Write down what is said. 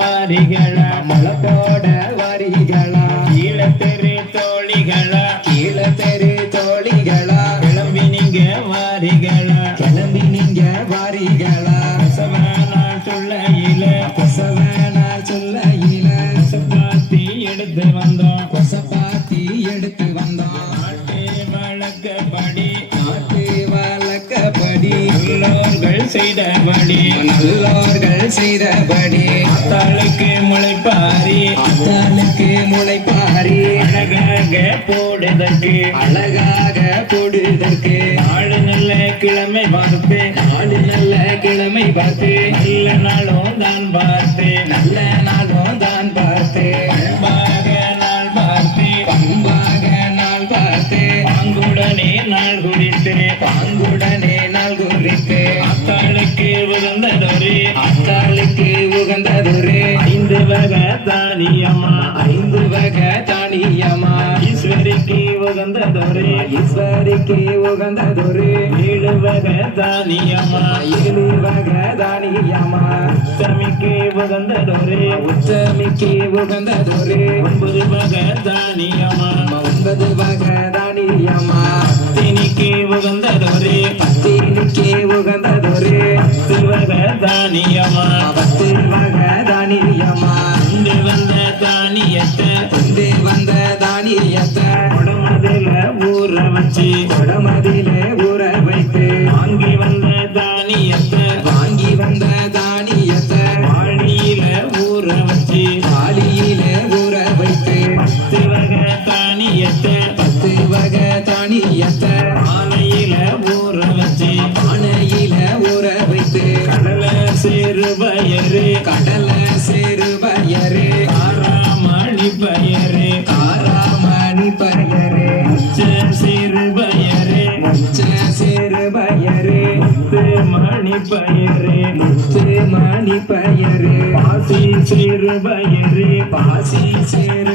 வாரிகளா மலத்தோட வாரிகளா கீழத்தெரு தோழிகளா கீழத்தெரு தோழிகளா கிளம்பி நீங்க வாரிகளா கிளம்பி நீங்க வாரிகளா கொசவனால் சொல்லையில கொசவனால் சொல்லையில கொசப்பாத்தி எடுத்து வந்தோம் கொசப்பாத்தி எடுத்து வந்தோம் நாட்டு வழக்கப்படி நாட்டு வழக்கப்படி நல்லோர்கள் செய்தபடி நல்லோர்கள் செய்தபடி அத்தாளுக்கு முளைப்பாரி அத்தாளுக்கு முளைப்பாரி அழகாக போடுதற்கு அழகாக போடுதற்கு நாடு நல்ல கிழமை பார்த்து நாடு நல்ல கிழமை பார்த்து நல்ல நாளும் தான் பார்த்து நல்ல நாளும் தான் பார்த்து அன்பாக நாள் பார்த்து பண்பாக நாள் பார்த்து பாங்குடனே நாள் குறித்து பாங்குடனே நாள் குறித்து அத்தாளுக்கு உகந்ததொரு அத்தாளுக்கு உகந்ததொரு 5 வகை தானியம்மா 5 வகை தானியமா ஈஸ்வரிக்கு உகந்ததொரு ஈஸ்வரிக்கு உகந்ததொரு 7 வகை தானியம்மா 7 வகை தானியமா உத்தமிக்கு உகந்ததொரு உத்தமிக்கு உகந்ததொரு 9 வகை தானியம்மா 9 வகை தானியமா தினிக்கு உகந்ததொரு பத்தினிக்கு உகந்ததொரு 10 வகை தானியம்மா 10 வகை தானியமா கொண்டு வந்த தானியத்தை கொண்டு வந்த தானியத்தை உடமதில ஊற வச்சு உடமதில ஊற வைத்து வாங்கி வந்த தானியத்தை வாங்கி வந்த தானியத்தை வாளியில ஊற வச்சு வாளியில ஊற வைத்து 10 வகை தானியத்தை 10 வகை தானியத்தை ஆனையில ஊற வச்சு பானையில ஊற வைத்து கடலை சேரு பயரு கடலை சேரு பயரு காராமணி பயரு காராமணி பயரு சேரு பயரு முச்ச சேரு பயரு மணி பயரு முத்து மணி பயரு பாசி சேரு பயரு பாசி சேரு